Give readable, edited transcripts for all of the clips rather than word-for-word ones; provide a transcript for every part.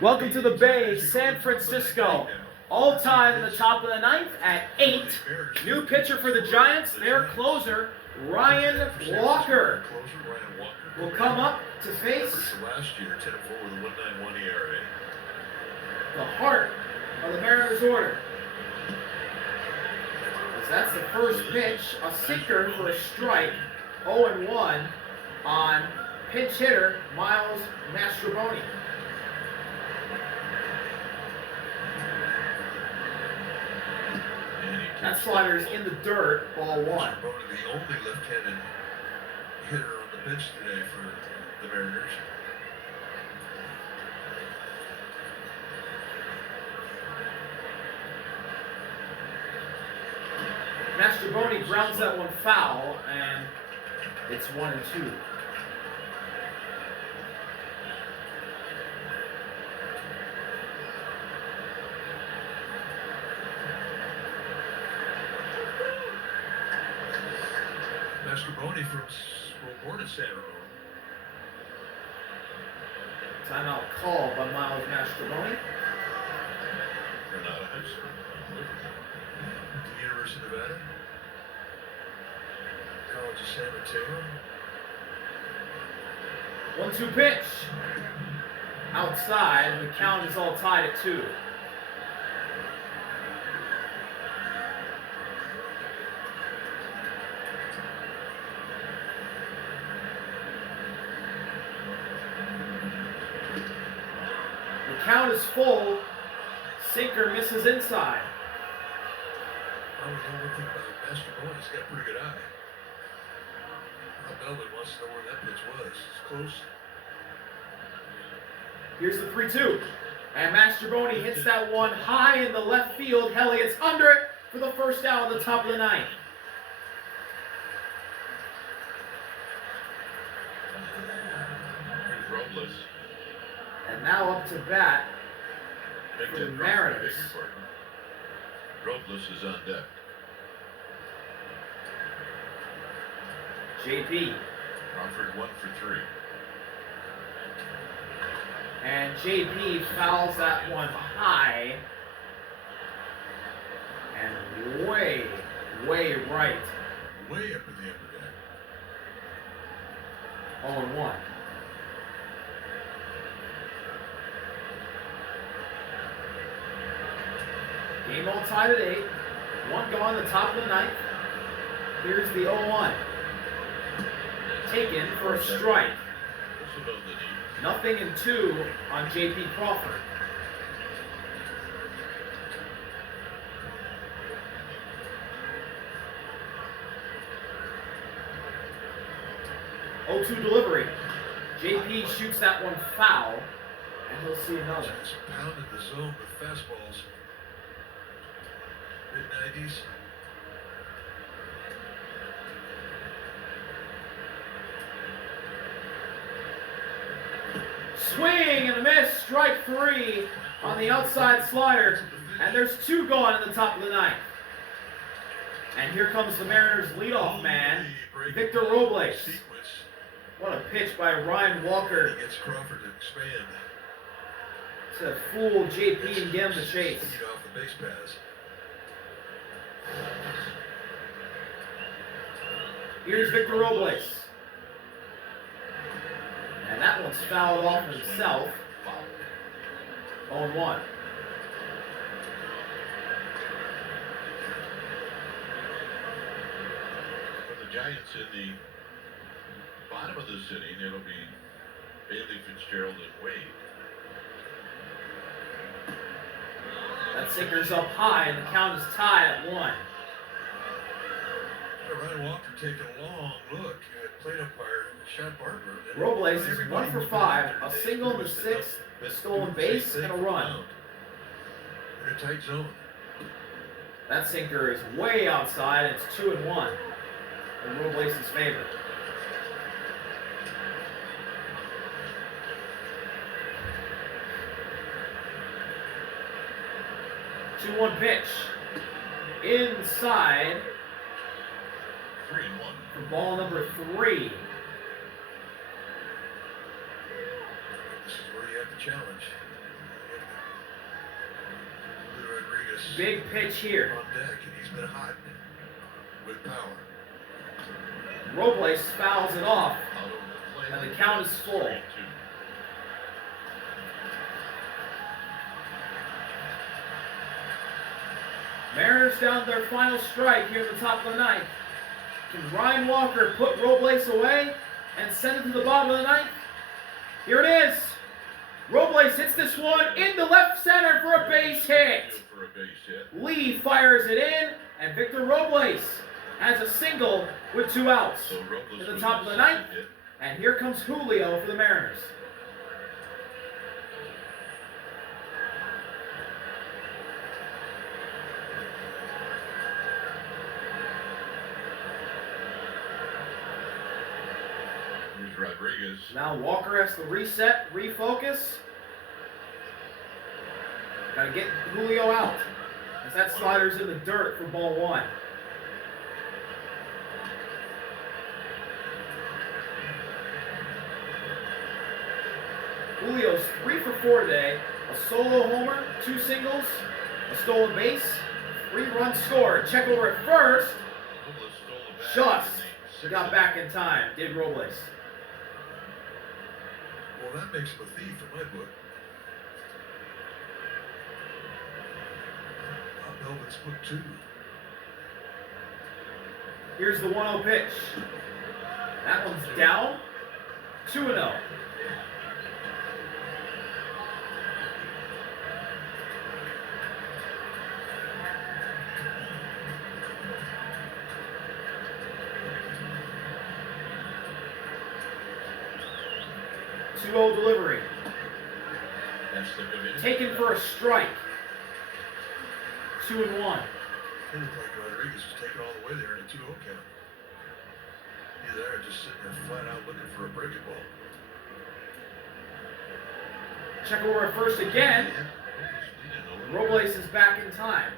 Welcome to the Bay, San Francisco. All tied in the top of the ninth at 8. New pitcher for the Giants, their closer, Ryan Walker, will come up to face last year, 10-4 with a 1.91 ERA. the heart of the Mariners order. As that's the first pitch, a sinker for a strike, 0-1 on pinch hitter Miles Mastrobuoni. That slider is in the dirt, ball one. The only left-handed hitter on the bench today for the Mariners. Mastrobuoni grounds that one foul, and it's 1-2. Mastrobuoni from born in San Ramon. Timeout call by Miles Mastrobuoni. Granada High School. The University of Nevada. College of San Mateo. 1-2 pitch. Outside, the count is all tied at 2. Count is full. Sinker misses inside. Well, we know one thing about Mastrobuoni. He's got a pretty good eye. Melvin wants to know where that pitch was. It's close. Here's the 3-2. And Mastrobuoni hits that one high in the left field. Elliott's under it for the first out of the top of the ninth. Here's Robles. And now up to bat for the Big Mariners. Robles is on deck. JP. Crawford 1 for 3. And JP fouls that one high. And way right. Way up in the upper deck. 0-1. Game all tied at 8. 1 gone, the top of the ninth. Here's the 0-1. Taken for a strike. Nothing in 2 on JP Crawford. Oh, 2 delivery. JP shoots that one foul, and he'll see another. Just pounded the zone with fastballs. Mid-90s. Swing and a miss, strike 3 on the outside slider, and there's 2 gone in the top of the ninth. And here comes the Mariners' leadoff man, Victor Robles. What a pitch by Ryan Walker He gets Crawford to expand. to fool JP and get him to chase. Speed off the base pass. Here's Victor Robles. And that one's fouled off himself. 0-1. For the Giants in the bottom of the city, it'll be Bailey, Fitzgerald, and Wade. That sinker's up high, and the count is tied at 1. Ryan Walker taking a long look at plate umpire Shad Barber. Robles is 1 for 5, a single in the 6th, a stolen base, and a run. In a tight zone. That sinker is way outside. It's 2-1 in Robles' favor. Two 2-1 pitch. Inside 3-1. for ball number 3. This is where you have the challenge. Robles Big pitch here. on deck, and he's been hot with power. Robles fouls it off, Out over the plate. and the count is full. Strike two. Mariners down to their final strike here at the top of the ninth. Can Ryan Walker put Robles away and send it to the bottom of the ninth? Here it is. Robles hits this one into left center for a base hit. For a base hit. Lee fires it in, and Victor Robles has a single with 2 outs. So Robles In the was top of his the ninth. second hit. And here comes Julio for the Mariners. Here's Rodriguez. Now Walker has to reset, refocus. Gotta get Julio out, as that slider's in the dirt for ball 1. Julio's 3 for 4 today. A solo homer, 2 singles, a stolen base, 3 runs scored. Check over at first. Robles stole the bat Just in the sixth got inning. back in time, did Robles. Well, that makes him a thief in my book. Melvin's put 2. Here's the 1-0 pitch. That one's down. 2-0. Delivery. That's the good Taken for a strike. 2-1. It looked like Rodriguez was taken all the way there in a 2-0 count. He's there just sitting there flat out looking for a breaking ball. Check over at first again. Robles is back in time.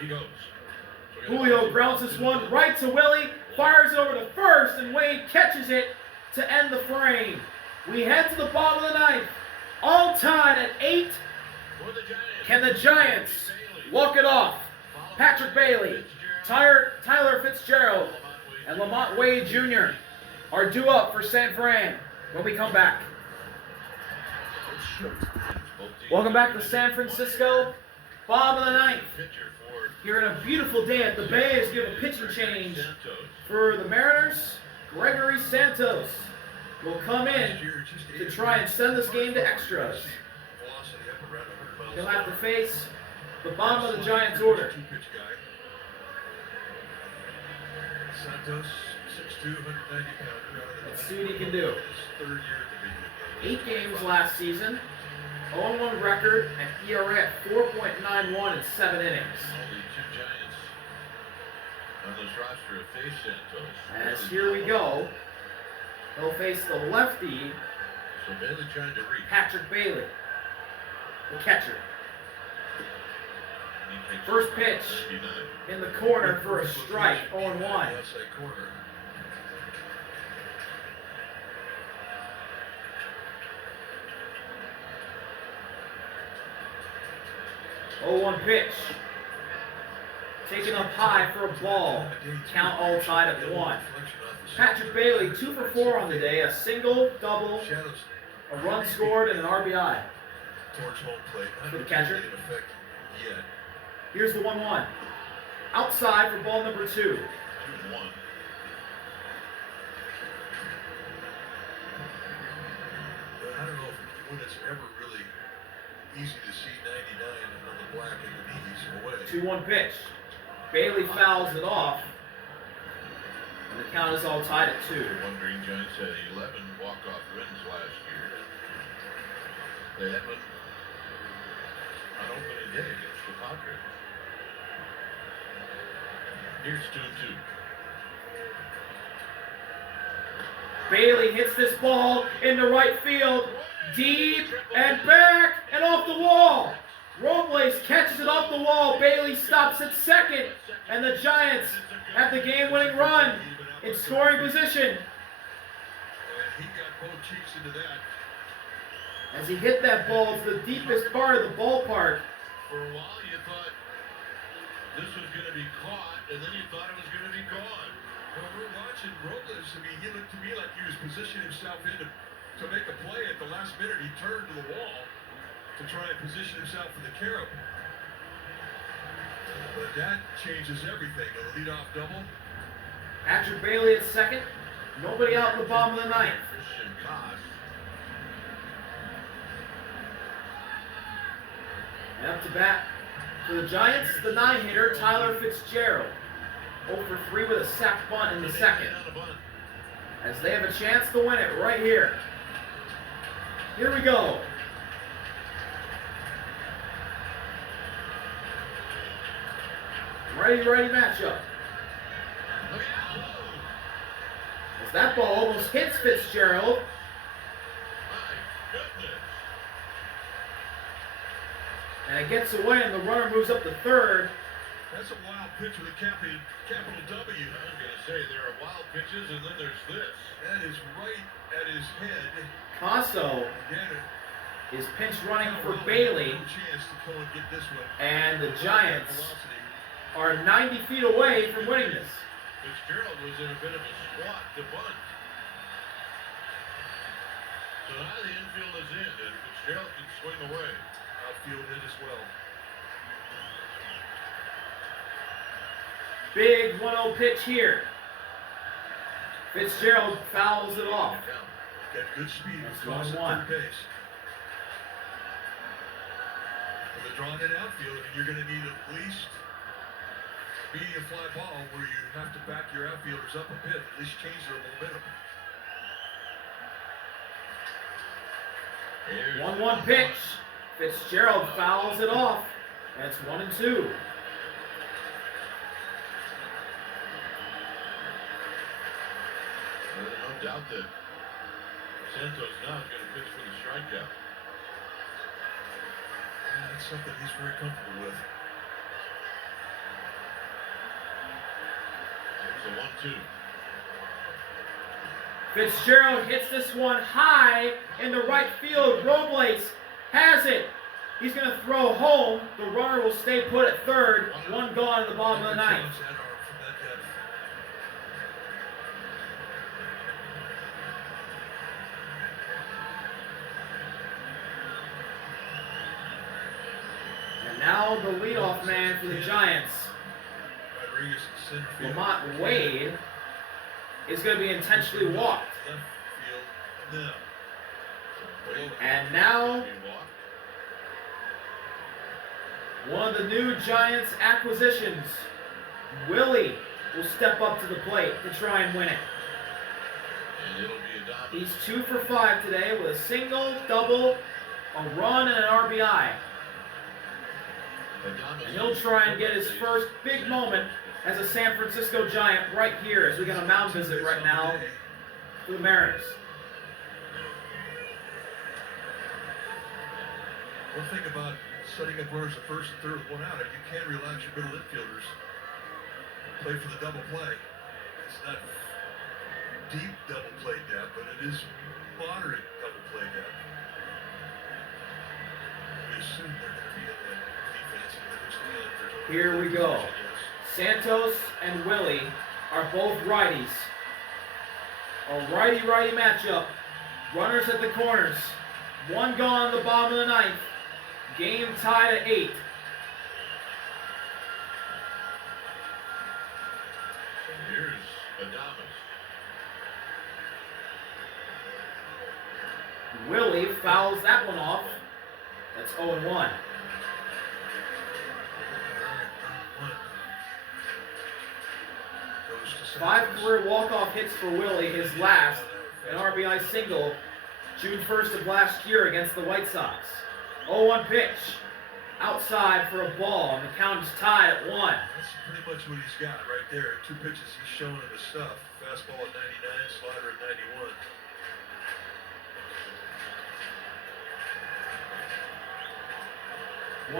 He goes. Julio grounds this one right to Willy, fires it over to first, and Wade catches it to end the frame. We head to the bottom of the ninth, all tied at 8. For the Giants. Can the Giants walk it off? Patrick Bailey, Tyler Fitzgerald, and Lamont Wade Jr. are due up for San Fran when we come back. Welcome back to San Francisco. Bottom of the ninth. Here in a beautiful day at the Bay as we have a pitching change for the Mariners. Gregory Santos will come in to try and send this game to extras. He'll have to face the bottom of the Giants' order. Santos, 6'2", 190 pounder. Let's see what he can do. 8 games last season. 0-1 record and ERA at 4.91 in 7 innings. Only 2 Giants on this roster have faced Santos. As here we go, he'll face the lefty, So Bailey trying to reach. Patrick Bailey, the catcher. He takes First a pitch strike, 39. in the corner for a strike, 0-1. Outside corner. 0-1 pitch. Taken up high for a ball. Count all tied at 1. Patrick Bailey, 2 for 4 on the day. A single, double, a run scored, and an RBI. Towards home plate. For the catcher. In effect yet. Here's the 1-1. Outside for ball number 2. 2-1. But I don't know when it's ever really easy to see 99 on the black and the knees away. 2-1 pitch. Bailey fouls it off. And the count is all tied at 2. The One Green Giants had 11 walk-off wins last year. They had one on opening day against the Padres. Here's 2-2. Bailey hits this ball into right field. Deep and back and off the wall. Robles catches it off the wall. Bailey stops at second. And the Giants have the game-winning run in scoring position. And he got both cheeks into that. As he hit that ball to the deepest part of the ballpark. For a while you thought this was going to be caught, and then you thought it was going to be gone. Well, we're watching Robles. I mean, he looked to me like he was positioning himself in to make a play at the last minute. He turned to the wall to try and position himself for the carob. But that changes everything. A leadoff double. Patrick Bailey at second. Nobody out in the bottom of the ninth. Christian Koss. And up to bat for the Giants, the 9-hitter, Tyler Fitzgerald. 0 for 3 with a sac bunt in the second. As they have a chance to win it right here. Here we go. Righty-righty matchup. As that ball almost hits Fitzgerald. And it gets away, and the runner moves up to third. That's a wild pitch with a capital W. I was going to say there are wild pitches, and then there's this. That is right at his head. Casso is pinch running for Bailey. And the Giants are 90 feet away from winning this. Fitzgerald was in a bit of a squat to bunt. So now the infield is in, and Fitzgerald can swing away. Outfield hit as well. Big 1-0 pitch here. Fitzgerald fouls it off. Got good speed. That's 1-1. Base. With a drawn in outfield, you're going to need at least medium fly ball where you have to back your outfielders up a bit, at least change their momentum. 1-1 pitch. Fitzgerald fouls it off. That's 1-2. No doubt that Santos now is going to pitch for the strikeout. Yeah, that's something he's very comfortable with. It's a 1-2. Fitzgerald hits this one high in the right field. Robles has it. He's going to throw home. The runner will stay put at third. One gone in the bottom of the ninth. And now the leadoff man for the Giants, Lamont Wade, is going to be intentionally walked. And now, one of the new Giants acquisitions, Willy, will step up to the plate to try and win it. He's 2 for 5 today with a single, double, a run, and an RBI. And he'll try and get his first big moment as a San Francisco Giant right here as we get a mound visit right now for the Mariners. One thing about setting up runners at first and third with 1 out, you can't relax your middle infielders. Play for the double play. It's not deep double play depth, but it is moderate double play depth. We assume they're going to be in that defense. Here we go. Santos and Willy are both righties. A righty-righty matchup. Runners at the corners. 1 gone in the bottom of the ninth. Game tied at 8. And here's Adames. Willy fouls that one off. That's 0-1. 5 career walk-off hits for Willy, his last, an RBI single, June 1st of last year against the White Sox. 0-1 pitch, outside for a ball, and the count is tied at 1. That's pretty much what he's got right there. 2 pitches he's showing in the stuff. Fastball at 99, slider at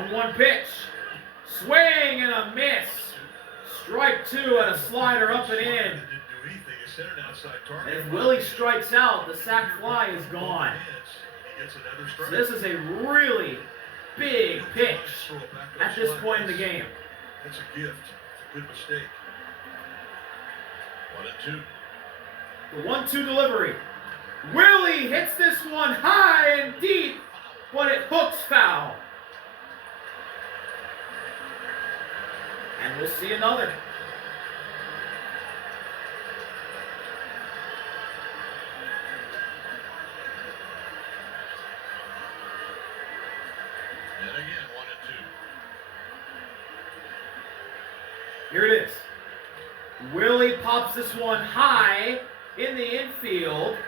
91. 1-1 pitch, swing and a miss. Strike 2 and a slider up and in. Didn't do anything. He set an outside target. And if Willy strikes out, the sac fly is gone. He gets another strike. So this is a really big pitch at this point in the game. That's a gift. It's a good mistake. 1-2. The 1-2 delivery. Willy hits this one high and deep, but it hooks foul. And we'll see another. And again, 1-2. Here it is. Willy pops this one high in the infield,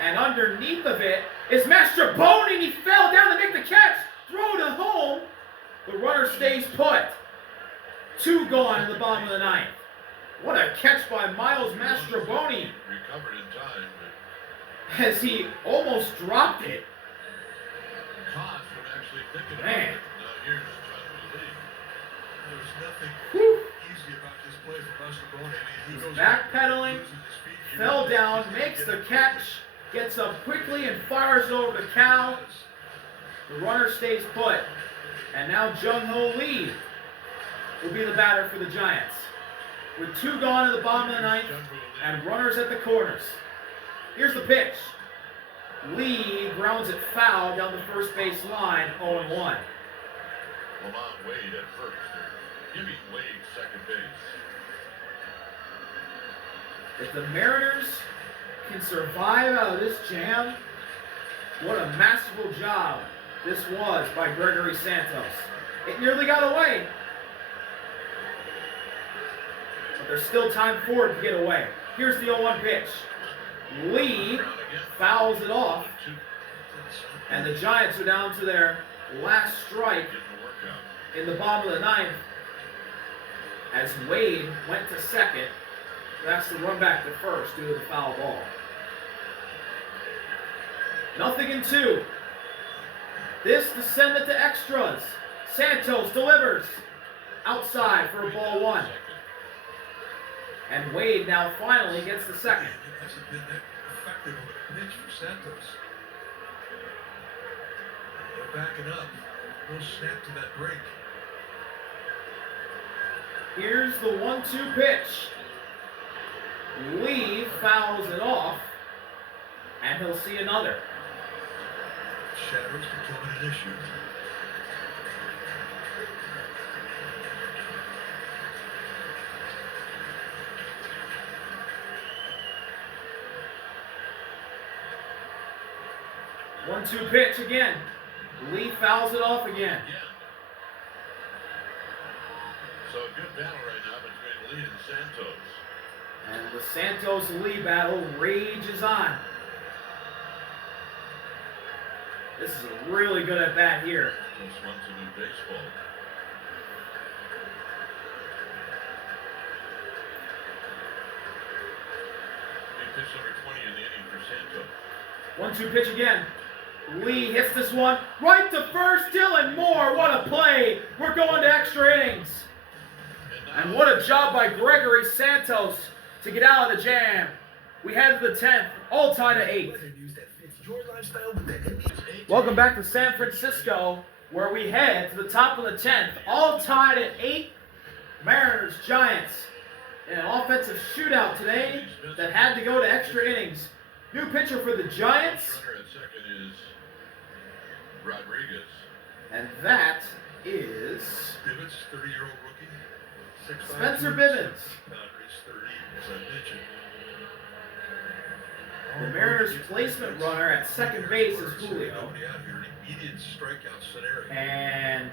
and underneath of it is Mastroboni. He fell down to make the catch. Throw to home. The runner stays put. 2 gone in the bottom of the 9th. What a catch by Miles Mastroboni. Recovered in time, As he almost dropped it. Caught from actually thinking about Man. it. Now here's John Willy. There's nothing Whew. easy about this play for Mastroboni. I mean, he He's goes backpedaling, loses his feet. He fell really down, needs to makes get the it. catch, gets up quickly and fires over to Cal. The runner stays put. And now Jung-Ho Lee will be the batter for the Giants. With 2 gone in the bottom of the 9th and runners at the corners. Here's the pitch. Lee grounds it foul down the first base line, 0-1. Lamont Wade at first. Give me Wade second base. If the Mariners can survive out of this jam, what a masterful job this was by Gregory Santos. It nearly got away. But there's still time for it to get away. Here's the 0-1 pitch. Lee fouls it off. And the Giants are down to their last strike in the bottom of the 9th. As Wade went to second. That's the run back to first due to the foul ball. 0-2. This descended to extras. Santos delivers. Outside for a ball 1. And Wade now finally gets the second. That's a bit effective of a pitch for Santos. They're backing up. No snap to that break. Here's the 1-2 pitch. Lee fouls it off. And he'll see another. Shadows becoming an issue. One-two pitch again. Lee fouls it off again. Yeah. So a good battle right now between Lee and Santos. And the Santos-Lee battle rages on. This is a really good at-bat here. This one's a new baseball. He pitched number 20 in the inning for Santos. 1-2 pitch again. Lee hits this one right to first. Dylan Moore, what a play. We're going to extra innings. And what a job by Gregory Santos to get out of the jam. We head to the 10th, all tied at 8. Welcome back to San Francisco, where we head to the top of the 10th, all tied at 8. Mariners, Giants, in an offensive shootout today that had to go to extra innings. New pitcher for the Giants. Runner at second is Rodriguez. And that is Bivens, 30-year-old rookie. 6'5", Spencer Bivens. Padres, 30, as I mentioned. The Mariners' placement runner at second base is Julio. Nobody out here, an immediate strikeout scenario. And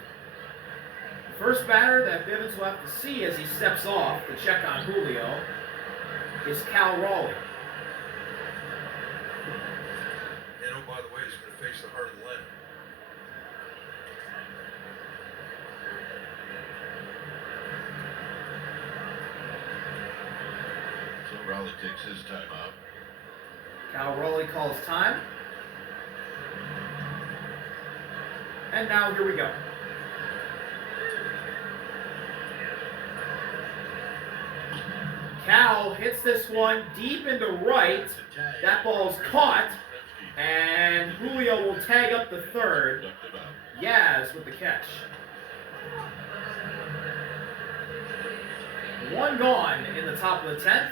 the first batter that Bivens will have to see as he steps off to check on Julio is Cal Raleigh. And oh, by the way, he's going to face the heart of the lineup. So Raleigh takes his time out. Cal Raleigh calls time. And now here we go. Cal hits this one deep into right. That ball's caught. And Julio will tag up the third. Yaz with the catch. One gone in the top of the 10th.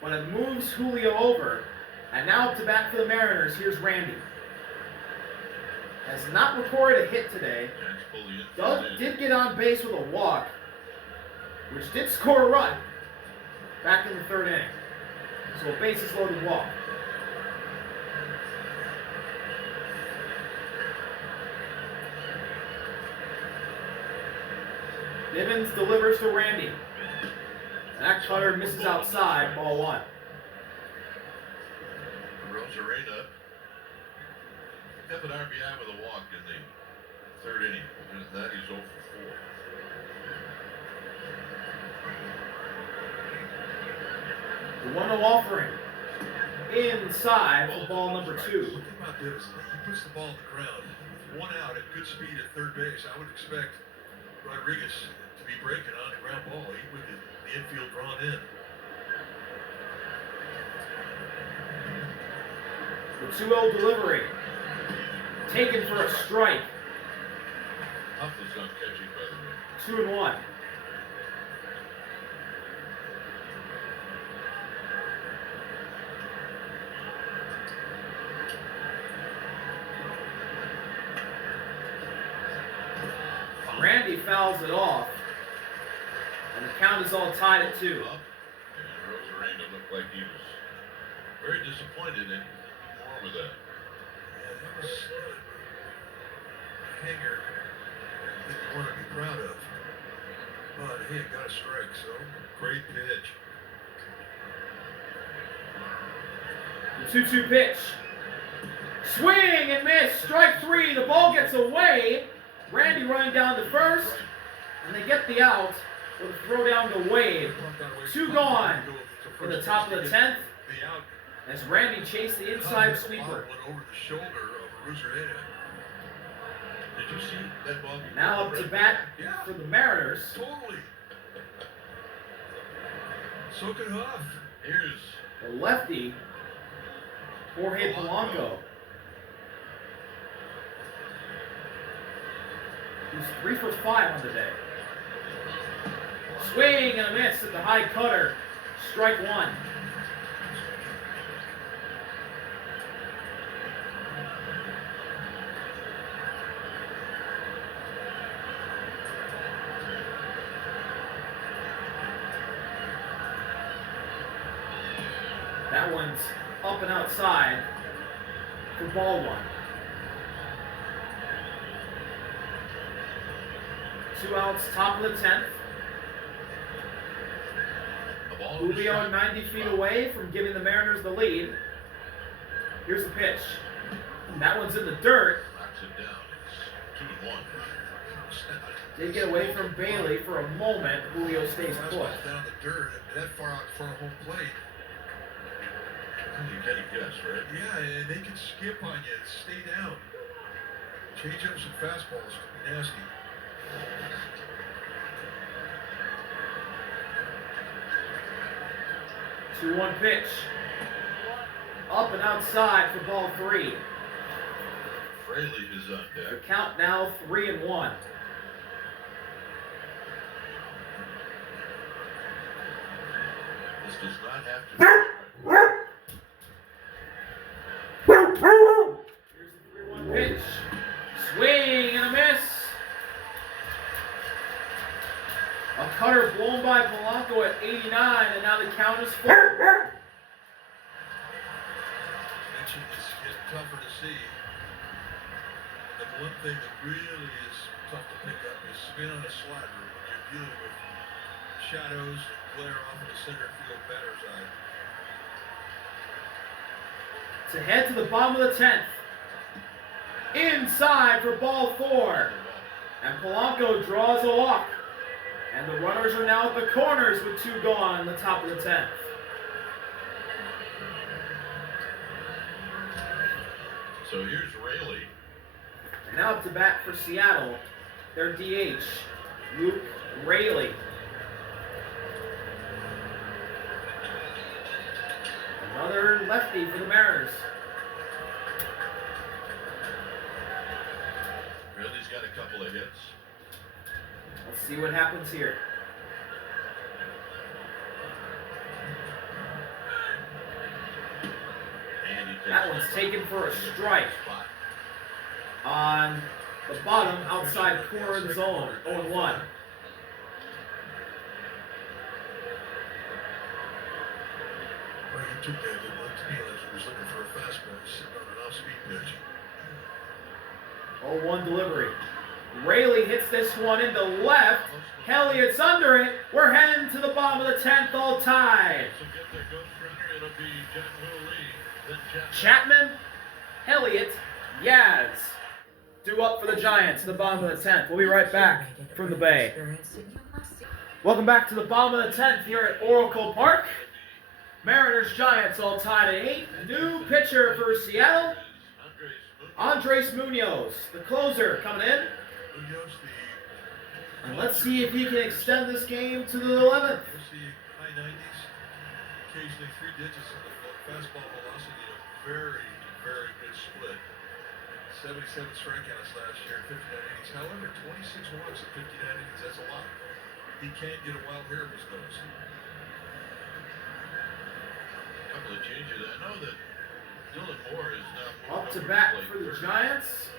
But it moves Julio over. And now up to bat for the Mariners, here's Randy. Has not recorded a hit today. Did get on base with a walk, which did score a run back in the third inning. So a bases loaded walk. Nivens delivers to Randy. That cutter misses outside, ball one. Rosarena kept an RBI with a walk in the third inning. And that he's 0 for 4. The 1-0 offering. Inside for ball number 2. What about this? He puts the ball on the ground. One out at good speed at third base. I would expect Rodriguez to be breaking on the ground ball. He with the infield drawn in. The 2-0 delivery. Taken for a strike. Huff was not catching, by the way. 2-1. Randy fouls it off. And the count is all tied at 2. And Rosarena looked like he was very disappointed and more with that. Yeah, that was a hanger that you want to be proud of. But he had got a strike, so great pitch. The 2-2 pitch. Swing and miss. Strike 3. The ball gets away. Randy running down to first. And they get the out with a throw down to Wade. 2 gone in the top of the 10th. As Randy chased the inside sweeper. Went over the shoulder of Rosarena. Did you see that ball? And now up to bat for the Mariners. Totally. So could Huff. Here's The lefty, Jorge Polanco. He's 3 for 5 on the day. Swing and a miss at the high cutter. Strike 1. That one's up and outside for ball 1. 2 outs, top of the 10th. Julio 90 feet away from giving the Mariners the lead. Here's the pitch. That one's in the dirt. knocks it down. It's 2-1. Did get away from Bailey for a moment. Julio stays put. Down the dirt, that far out in front of home plate. You can't guess, right? Yeah, and they can skip on you and stay down. Change up some fastballs. Could be nasty. 2-1 pitch. Up and outside for ball 3. Fraley is on The deck. count now 3-1. This does not have to be. Here's the 3-1 pitch. Swing and a miss. A cutter blown by Polanco at 89, and now the count is 4. Mentioned this is getting tougher to see. The one thing that really is tough to pick up is spin on a slider when you're dealing with shadows and glare off of the center field batter's eye. To head to the bottom of the 10th. Inside for ball 4. And Polanco draws a walk. And the runners are now at the corners with 2 gone in the top of the 10th. So here's Raley. And now up to bat for Seattle, their DH, Luke Raley. Another lefty for the Mariners. Ridley's got a couple of hits. Let's see what happens here. That one's taken for a strike on the bottom outside corner of the zone. 0-1. Well, he took that. It looked to me like he was looking for a fastball, sitting on an off-speed pitch. 0-1 delivery. Rayleigh hits this one into left. Elliott's under it. We're heading to the bottom of the 10th, all tied. It'll be Willy, then Chapman, Elliott, Yaz. Due up for the Giants, the bottom of the 10th. We'll be right back from the Bay. Welcome back to the bottom of the 10th here at Oracle Park. Mariners Giants all tied at 8. New pitcher for Seattle, Andres Munoz, the closer, coming in. And let's see if he can extend this game to the 11th. We'll see high 90s, occasionally 3 digits on the fastball velocity. A very, very good split. 77 strikeouts last year, 59 innings. However, 26 walks at 59 innings, that's a lot. He can't get a wild hair of his nose. A couple of changes. I know that Dylan Moore is now Up to bat for the Giants,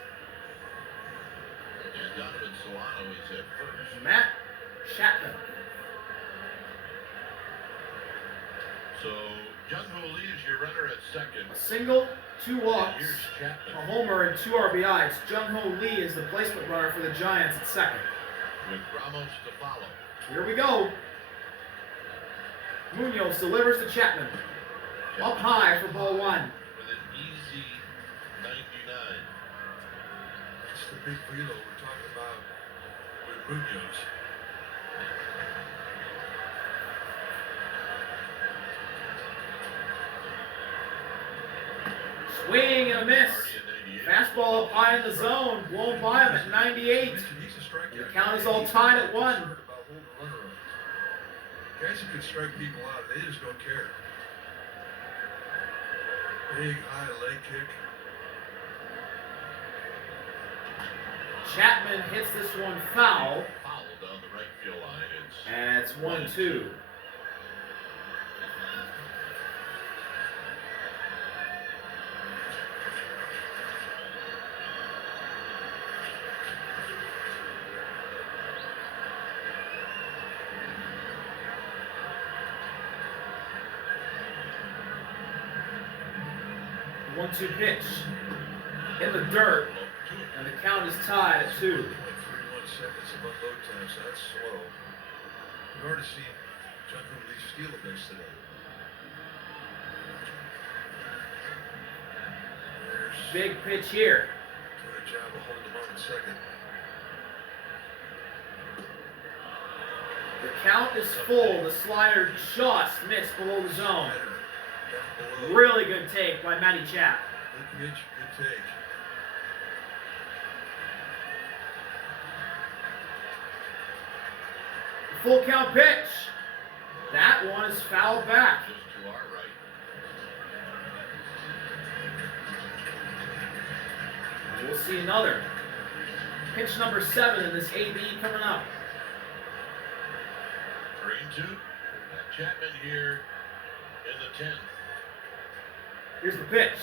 and Donovan Solano is at first. Matt Chapman. So, Willy is your runner at second. A single, 2 walks, Here's a Chapman homer, and 2 RBIs. Jung-Ho Lee is the placement runner for the Giants at second. with Ramos to follow. Here we go. Munoz delivers to Chapman. Up high for ball 1. With an easy 99. That's the big velo we're talking about with Munoz. Swing and a miss. Fastball up high in the zone. Blown by him at 98. The count is all tied at 1. Guys who can strike people out, they just don't care. Big high leg kick. Chapman hits this one foul. Foul down the right field line. And it's 1-2. The 1-2 pitch in the dirt, and the count is tied at 2. 3-1 seconds above load time, so that's slow. We've already seen Willy steal a base today. There's Big pitch here. doing a job of holding him on in second. The count is full. The slider just missed below the zone. Down below. Really good take by Matty Chap. Good pitch, good take. Full count pitch. That one is fouled back. Just to our right. We'll see another. Pitch number 7 in this AB coming up. 3-2. Chapman here in the 10th. Here's the pitch.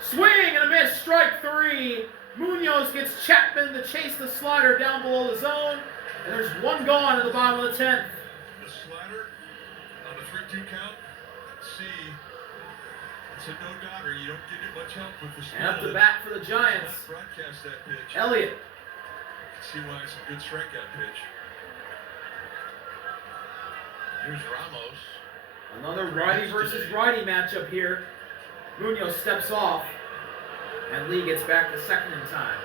Swing and a miss. Strike 3. Munoz gets Chapman to chase the slider down below the zone. And there's 1 gone at the bottom of the 10th. The slider on the 3-2 count. See, it's a no-doubter. You don't get much help with the And up the bat for the Giants. Broadcast that pitch. Elliott. See why it's a good strikeout pitch. Here's Ramos. Another righty versus righty matchup here. Munoz steps off. And Lee gets back to second in time.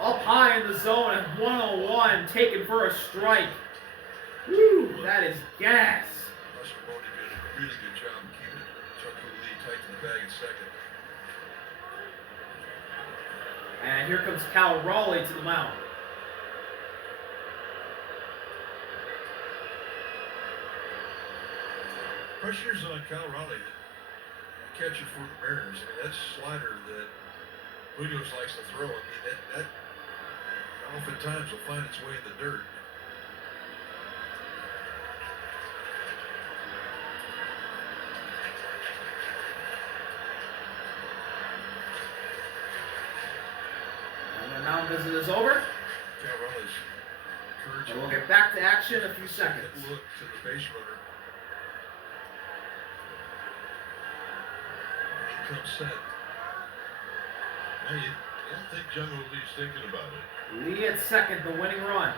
Up high in the zone at 101, taken for a strike. Woo, that is gas. Russell Boney did a really good job of keeping Willy tight to the bag in second. And here comes Cal Raleigh to the mound. Pressure's on Cal Raleigh, catcher for the Mariners. I mean, that slider that Munoz likes to throw, I mean, that oftentimes will find its way in the dirt. And the mound visit is over. Cal Raleigh's encouraging. And we'll get back to action in a few seconds. Look to the base runner. Comes set. Now, I don't think General Lee's thinking about it. Lee at second, the winning run.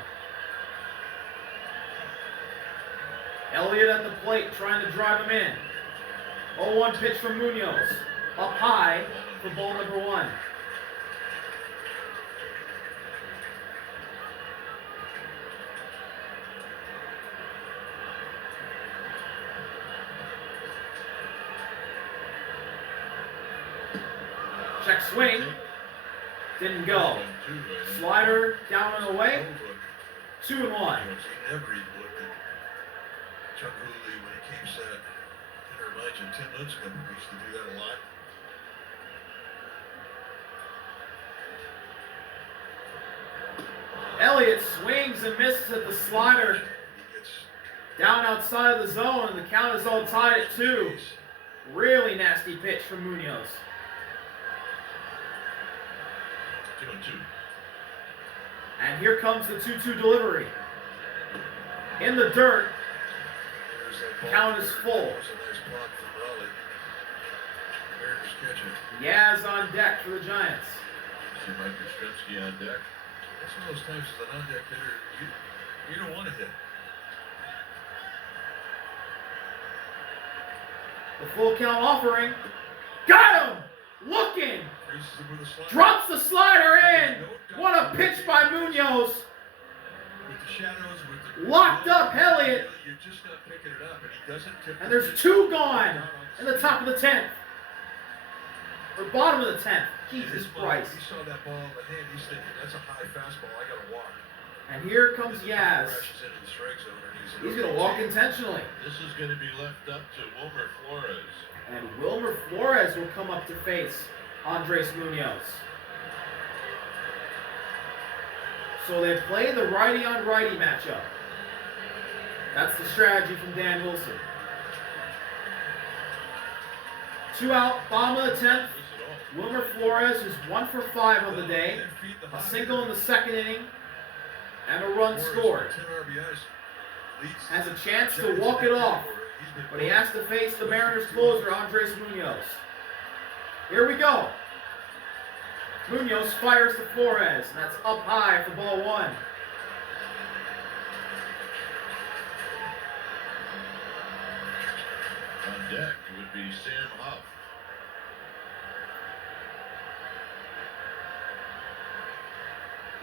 Elliott at the plate trying to drive him in. 0-1 pitch from Munoz. Up high for ball number 1. Check swing. Didn't go. Slider down and away. 2-1. He never even looked at Chuck Willy when he came set. And remind you, Tim Lincecum used to do that a lot. Elliott swings and misses at the slider. He gets Down outside of the zone, and the count is all tied at 2. Really nasty pitch from Munoz. 2-2. And here comes the 2-2 delivery. In the dirt, There's that ball. count is full. There's a nice block from Raleigh. Mariners catcher. Yaz on deck for the Giants. See Mike Yastrzemski on deck. That's one of those times as an on-deck hitter, you don't want to hit. The full count offering. Got him! Looking! Creases him with a slider. Drops the slider in! What a pitch by Munoz! With the shadows, with the Locked up Elliott. You're just not picking it up, and he doesn't tip. And there's 2 gone in the top of the 10th. Or bottom of the 10th. Jesus Christ. He saw that ball in the hand. He's thinking, that's a high fastball. I got to walk. And here comes Yaz. Crashes into the strike zone, and He's going to walk intentionally. This is going to be left up to Wilmer Flores. And Wilmer Flores will come up to face Andres Munoz. So they play the righty-on-righty matchup. That's the strategy from Dan Wilson. 2 out, bottom of the 10th. Wilmer Flores is 1 for 5 on the day. A single in the second inning. And a run scored. 10 RBIs. Has a chance to walk it off. But he has to face the Mariners closer, Andres Munoz. Here we go. Munoz fires to Flores, and that's up high for ball 1. On deck would be Sam Huff.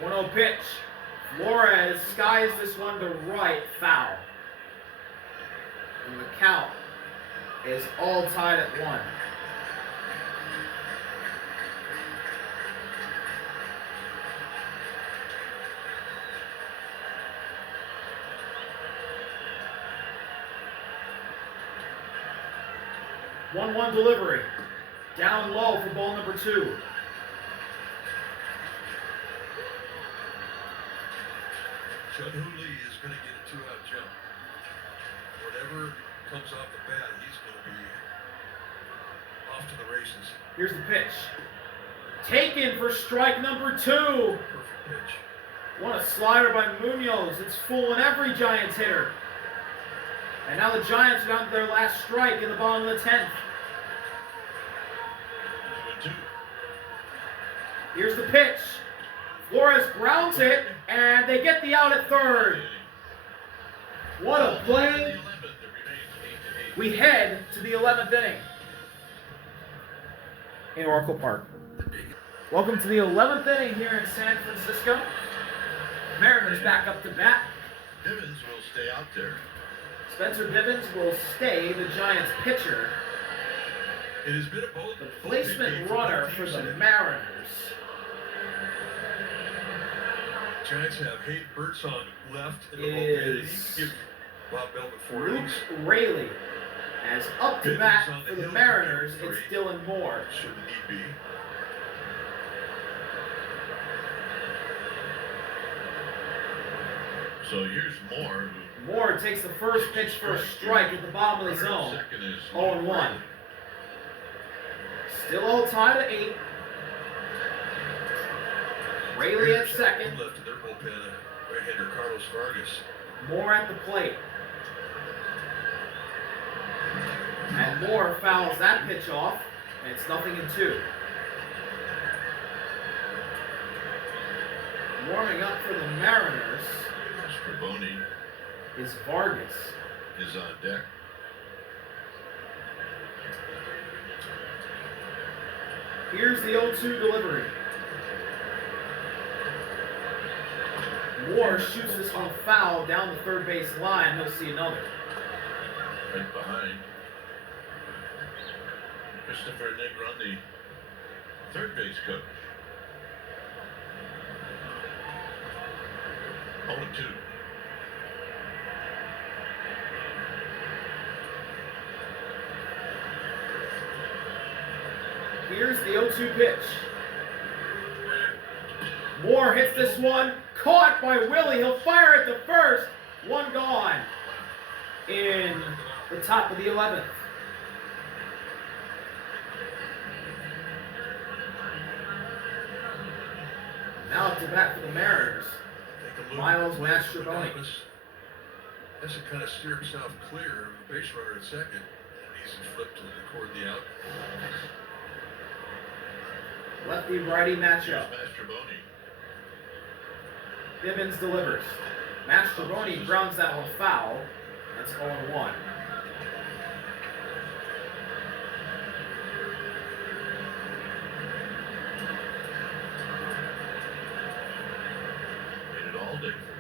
One-0 pitch. Flores skies this one to right, foul. And the count is all tied at 1. One delivery. Down low for ball number 2. Judd Hooley is going to get a 2-out jump. Whatever comes off the bat, he's going to be off to the races. Here's the pitch. Taken for strike number 2. Perfect pitch. What a slider by Munoz. It's fooling every Giants hitter. And now the Giants are down to their last strike in the bottom of the 10th. 2-2. Here's the pitch. Flores grounds it, and they get the out at third. What a play. We head to the 11th inning in Oracle Park. Welcome to the 11th inning here in San Francisco. Mariners back up to bat. Bivens will stay out there. Spencer Bivens will stay the Giants pitcher. It has been a bold. The placement runner for the Mariners Giants have Hayden Birdsong left in the It bullpen. is He can give Bob Melvin 4 Luke innings. Raley. As up to bat for the Mariners, it's Dylan Moore. Should need be. So here's Moore. Moore takes the first pitch for a strike at the bottom of the zone. 0-1. Still all tied at 8. Raley at second. Left in their bullpen, right-hander Carlos Vargas. Moore at the plate. And Moore fouls that pitch off, and it's 0-2. Warming up for the Mariners Straboni is Vargas. is on deck. Here's the 0-2 delivery. Moore shoots this one foul down the third base line. He'll see another. Right behind. Christopher Negron, the third base coach. 0-2. Here's the 0-2 pitch. Moore hits this one. Caught by Willy. He'll fire at the first. One gone in the top of the 11th. Now up to bat for the Mariners. Miles Mastrobuoni. Has to kind of steer himself clear of the base runner at second. Easy flip to record the out. Lefty-righty matchup. Mastrobuoni. Bivens delivers. Mastrobuoni grounds that one foul. That's 0-1. Waited all day for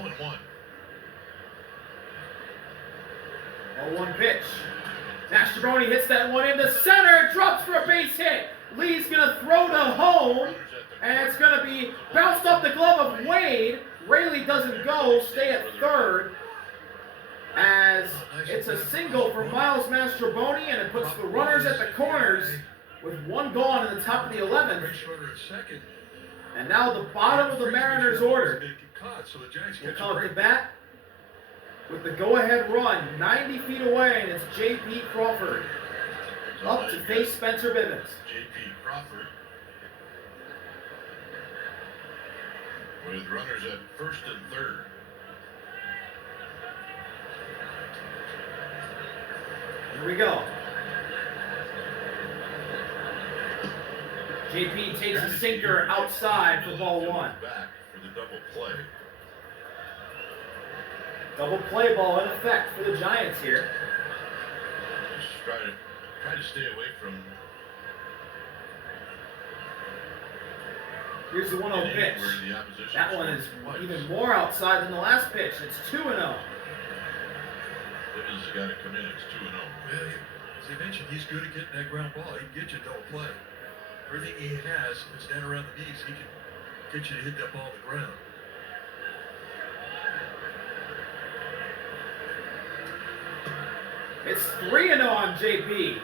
that. 0-1. 0-1 pitch. Mastrobuoni hits that one into center. Drops for a base hit. Lee's going to throw to home. And it's going to be bounced off the glove of Wade. Raley doesn't go. Stay at third. As it's a single for Miles Mastrobuoni. And it puts the runners at the corners with one gone in the top of the 11th. And now the bottom of the Mariners order. We'll come up to bat with the go-ahead run, 90 feet away, and it's J.P. Crawford up to face Spencer Bivens. J.P. Crawford with runners at first and third. Here we go. J.P. takes a sinker outside for ball one. Back for the double play. Double play ball in effect for the Giants here. Just try to stay away from. Here's the 1-0 pitch. That one is even more outside than the last pitch. It's 2-0. Bivens has got to come in. It's 2-0. Well, as I mentioned, he's good at getting that ground ball. He can get you a double play. Everything he has is down around the knees. He can get you to hit that ball on the ground. It's 3-0 on JP.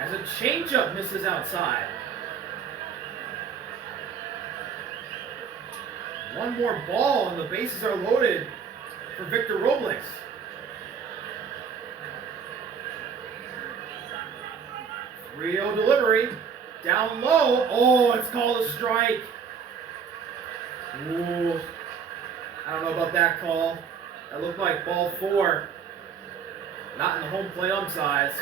As a changeup misses outside. One more ball and the bases are loaded for Victor Robles. Rio delivery. Down low. Oh, it's called a strike. Ooh. I don't know about that call. That looked like ball 4. Not in the home plate size.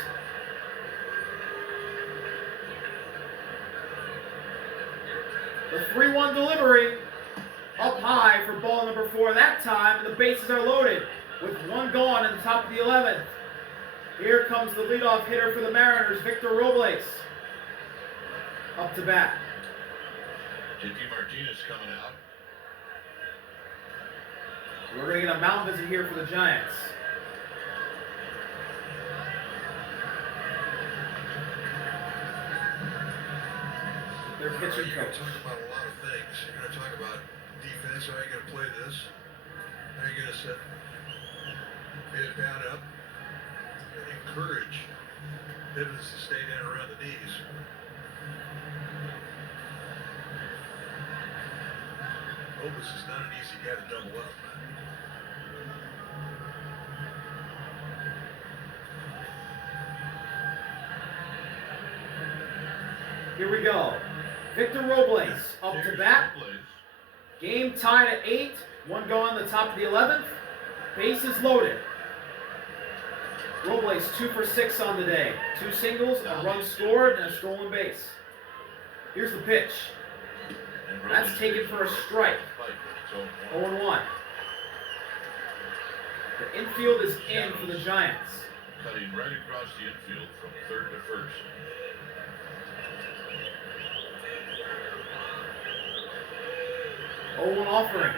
The 3-1 delivery up high for ball number 4 that time. The bases are loaded with one gone in the top of the 11th. Here comes the leadoff hitter for the Mariners, Victor Robles. Up to bat. JP Martinez coming out. We're going to get a mound visit here for the Giants. their pitching You're going coach. to talk about a lot of things. You're going to talk about defense. How are you going to play this? How are you going to set the bat up and encourage Bivens to stay down around the knees? This is not an easy guy to double up. Here we go. Victor Robles up to bat. Game tied at 8. One gone, the top of the 11th. Bases loaded. Robles 2 for 6 on the day. 2 singles, a run scored, and a stolen base. Here's the pitch. That's taken for a strike. 0-1. The infield is in for the Giants. Cutting right across the infield from third to first. One offering.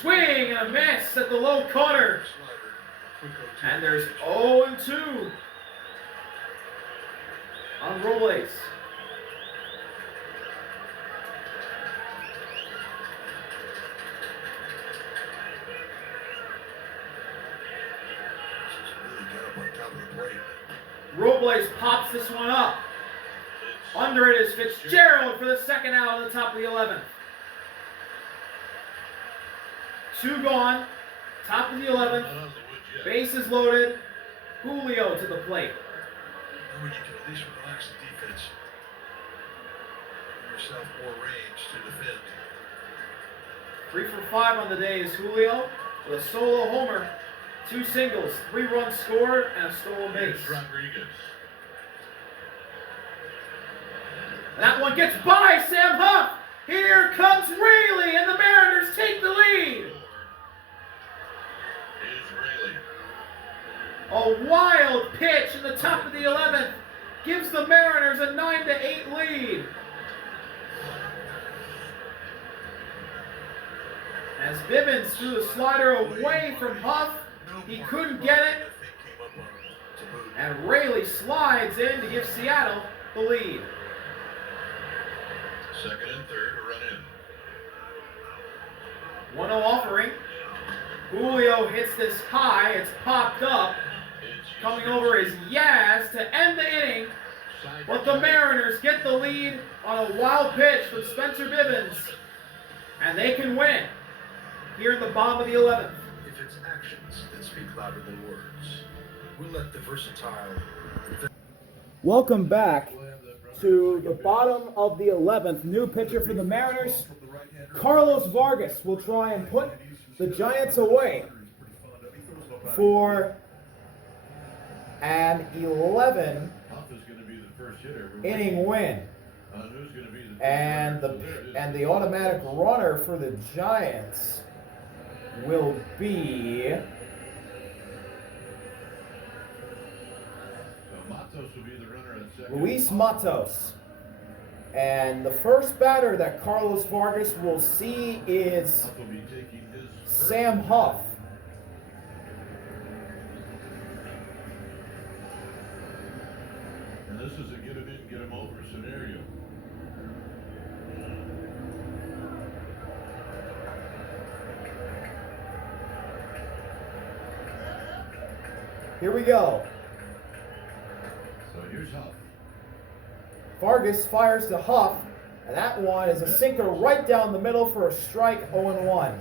Swing and a miss at the low corner. And there's 0-2 on Robles. Robles pops this one up. Under it is Fitzgerald for the second out of the top of the 11th. 2 gone. Top of the 11th. Bases loaded. Julio to the plate. You can at least relax the defense. Give yourself more range to defend. 3 for 5 on the day is Julio with a solo homer. 2 singles, 3 runs scored, and a stolen base. Rodriguez. That one gets by Sam Huff. Here comes Rayleigh, and the Mariners take the lead. A wild pitch in the top of the 11th gives the Mariners a 9-8 lead. As Bivens threw the slider away from Huff, he couldn't get it, and Rayleigh slides in to give Seattle the lead. Second and third, a run in. 1-0 offering. Julio hits this high, it's popped up. Coming over is Yaz to end the inning, but the Mariners get the lead on a wild pitch from Spencer Bivens, and they can win here in the bottom of the 11th. If it's actions that speak louder than words, we let the versatile. Welcome back to the bottom of the 11th. New pitcher for the Mariners, Carlos Vargas, will try and put the Giants away for an 11-inning win. And the automatic runner for the Giants will be Luis Matos. And the first batter that Carlos Vargas will see is Sam Huff. And this is a get him in, get him over scenario. Here we go. So here's Huff. Vargas fires to Huff, and that one is a sinker right down the middle for a strike, 0-1.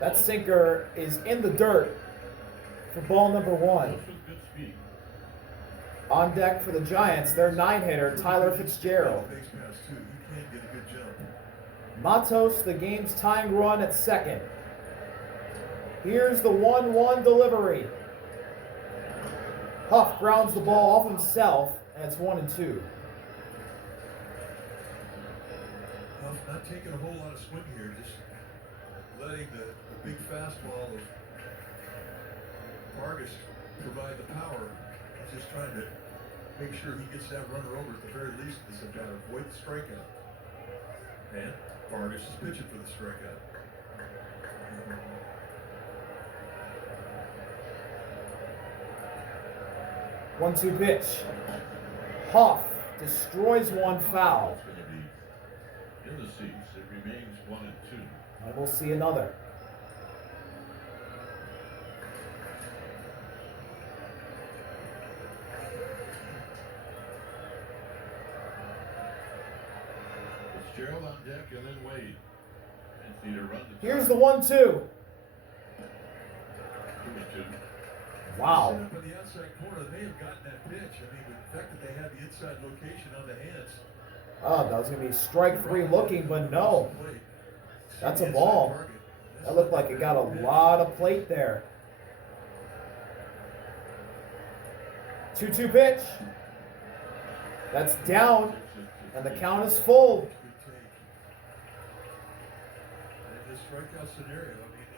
That sinker is in the dirt for ball number 1. On deck for the Giants, their 9-hitter, Tyler Fitzgerald. Matos, the game's tying run at second. Here's the 1-1 delivery. Huff grounds the ball off himself, and it's 1-2. Huff not taking a whole lot of swing here, just letting the big fastball of Vargas provide the power. He's just trying to make sure he gets that runner over at the very least. This has got to avoid the strikeout. And Vargas is pitching for the strikeout. 1-2 pitch. Hoff destroys one foul. It's going to be in the seats. It remains 1-2. And we'll see another. Fitzgerald on deck and then Wade. It's either run to Here's the 1-2. 2-2. Wow. Set up on the outside corner, they may have gotten that pitch. I mean, the fact that they had the inside location on the hands. Oh, that was going to be strike 3 looking, but no. That's a ball. That looked like it got a lot of plate there. 2-2 pitch. That's down, and the count is full. In this strikeout scenario, I mean,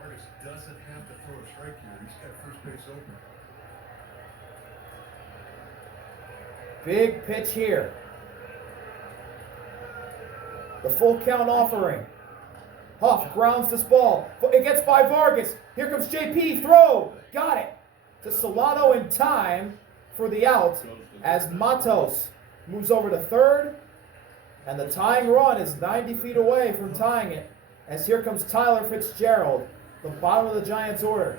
Vargas doesn't have to throw a strike here. He's got first base open. Big pitch here. The full count offering. Huff grounds this ball. It gets by Vargas. Here comes JP. Throw. Got it. To Solano in time for the out as Matos moves over to third. And the tying run is 90 feet away from tying it. As here comes Tyler Fitzgerald, the bottom of the Giants' order,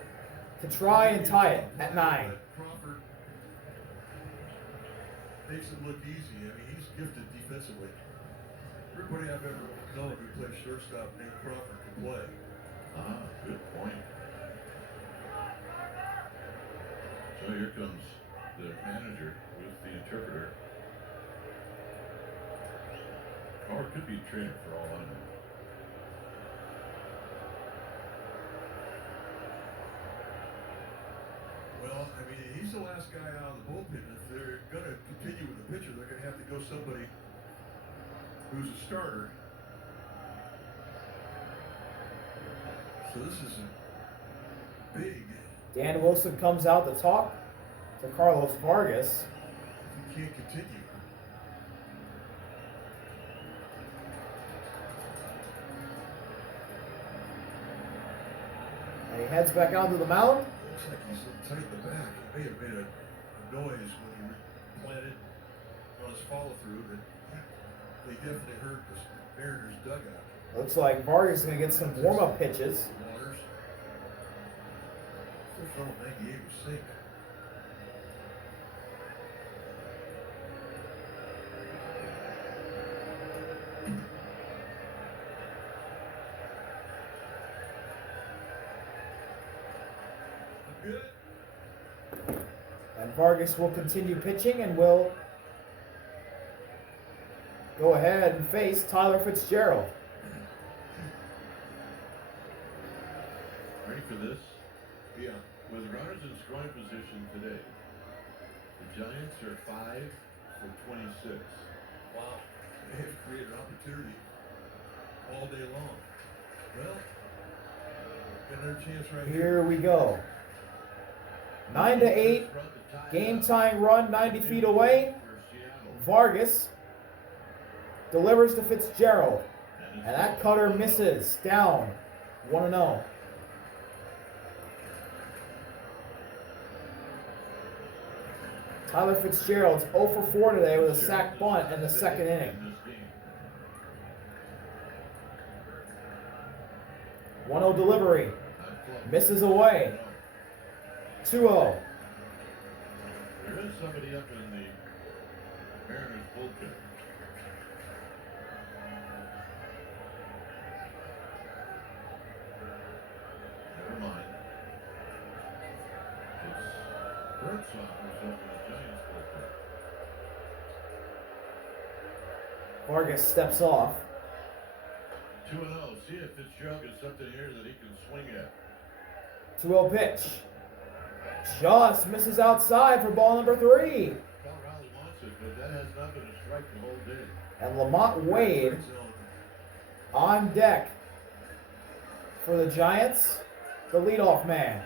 to try and tie it at 9. Crawford makes it look easy. I mean, he's gifted defensively. Everybody I've ever known who plays shortstop named Crawford can play. Good point. So here comes the manager with the interpreter. Or it could be a trainer for all I know. Well, I mean, he's the last guy out of the bullpen. If they're going to continue with the pitcher, they're going to have to go somebody who's a starter. So this is a big. Dan Wilson comes out to talk to Carlos Vargas. You can't continue. And he heads back onto the mound. Looks like he's tight in the back. He may have made a noise when he planted on his follow-through that they definitely heard the Mariners dugout. Looks like Vargas is going to get some warm-up pitches. Waters. Still throwing 98 with sink. Good. And Vargas will continue pitching and will go ahead and face Tyler Fitzgerald. Ready for this? Yeah. With runners in scoring position today, the Giants are 5 for 26. Wow. They have created opportunity all day long. Well, got another chance right Here we go. 9-8. Game tying run 90 feet away. Vargas delivers to Fitzgerald. And that cutter misses. Down. 1-0. Tyler Fitzgerald's 0 for 4 today with a sac bunt in the second inning. 1-0 delivery. Misses away. 2-0. There is somebody up in the Mariners bullpen. Never mind. It's Birdsong who's up in the Giants bullpen. Vargas steps off. 2-0. See if Fitzgerald gets something here that he can swing at. 2-0 pitch. Just misses outside for ball number 3. Colorado wants it, but that has not been a strike the whole day. And Lamont Wade on deck for the Giants, the leadoff man.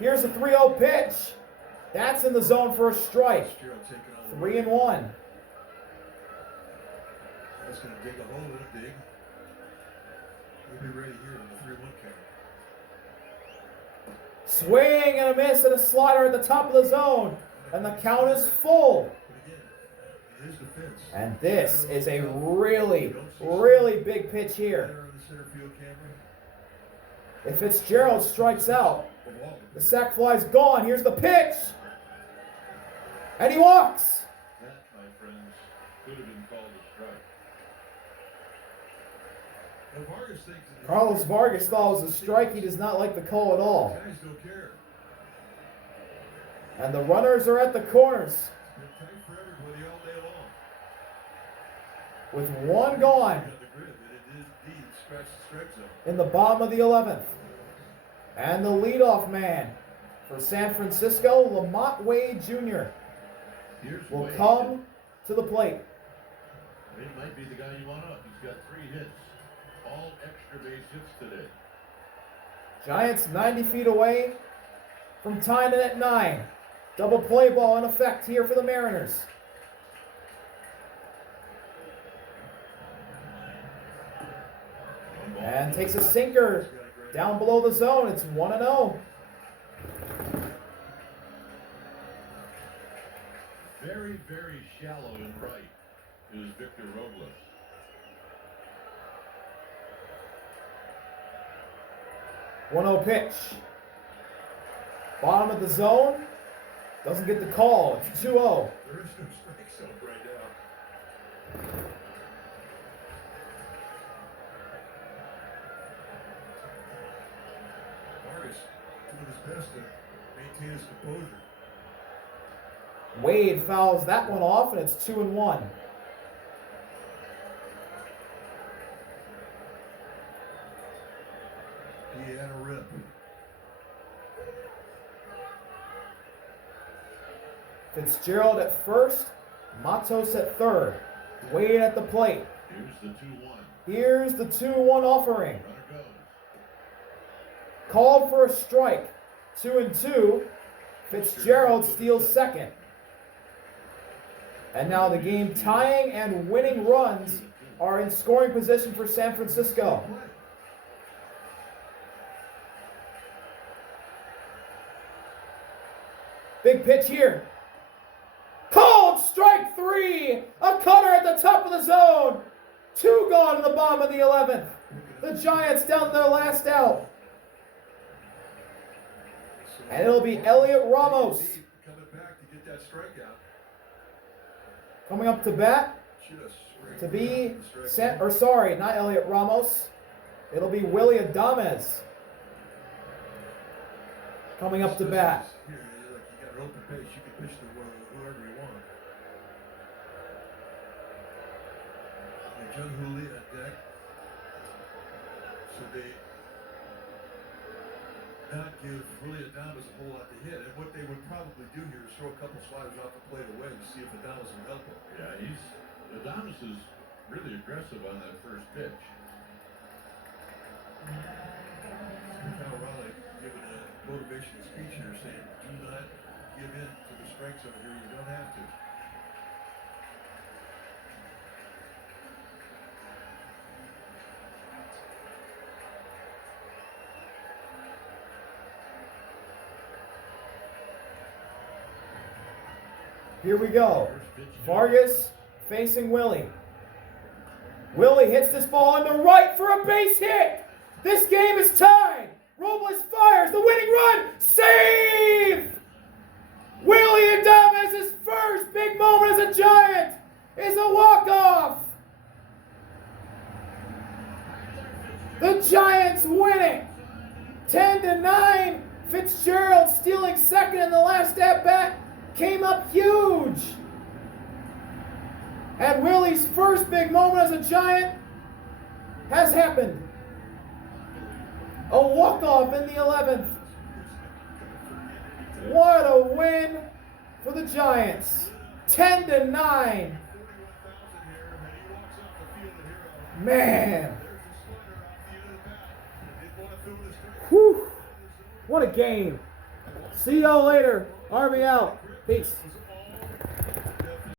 Here's a 3-0 pitch. That's in the zone for a strike. 3-1. Giants going to dig a hole in a dig. We'll be ready here on the 3-1 count. Swing and a miss and a slider at the top of the zone. And the count is full. But again, in his defense. And this is a really, really big pitch here. There on the center field camera. If Fitzgerald strikes out, the sac fly's gone. Here's the pitch. And he walks. That, my friends, could have been called a strike. Now Vargas thinks that Carlos Vargas thought it was a strike. He does not like the call at all. guys don't care. And the runners are at the corners It's been tight for everybody all day long. with one gone On the grid that it is indeed scratch the strike zone. in the bottom of the 11th. And the leadoff man for San Francisco, Lamont Wade Jr. Here's will Wade. come to the plate. Wade might be the guy you want up. He's got 3 hits. All extra base hits today. Giants 90 feet away from tying it at 9. Double play ball in effect here for the Mariners. And takes a sinker down below the zone. It's 1-0. Very, very shallow in right is Victor Robles. One-0 pitch. Bottom of the zone. Doesn't get the call. It's 2-0. There is no strike zone right now. Vargas doing his best to maintain his composure. Wade fouls that one off, and it's 2-1. He had a rip. Fitzgerald at first, Matos at third. Wade at the plate. Here's the 2-1. Here's the 2-1 offering. Runner goes. Called for a strike. 2-2. Fitzgerald steals second. And now the game tying and winning runs are in scoring position for San Francisco. Big pitch here. Called strike 3. A cutter at the top of the zone. 2 gone in the bottom of the 11th. The Giants down to their last out. And it'll be Elliot Ramos Coming back to get that strikeout. coming up to bat to be not Elliot Ramos. It'll be Willy Adames coming up to bat. Here, you got an open base. You can pitch to whoever you want. Jung Hoo Lee on deck. So they not give Willy Adames a whole lot to hit. And what they would probably do here is throw a couple sliders off the plate away to see if Adames will help him. Yeah, Adames is really aggressive on that first pitch. Kyle Raleigh giving a motivational speech here saying, do not give in to the strike zone here. You don't have to. Here we go. Vargas facing Willy. Willy hits this ball into right for a base hit. This game is tied. Robles fires the winning run. Save! Willy Adames' first big moment as a Giant is a walk-off. The Giants winning 10-9. Fitzgerald stealing second in the last at-bat came up huge. And Willy's first big moment as a Giant has happened. A walk-off in the 11th. What a win for the Giants. 10-9. Man. Whew. What a game. See y'all later. Army out. Peace.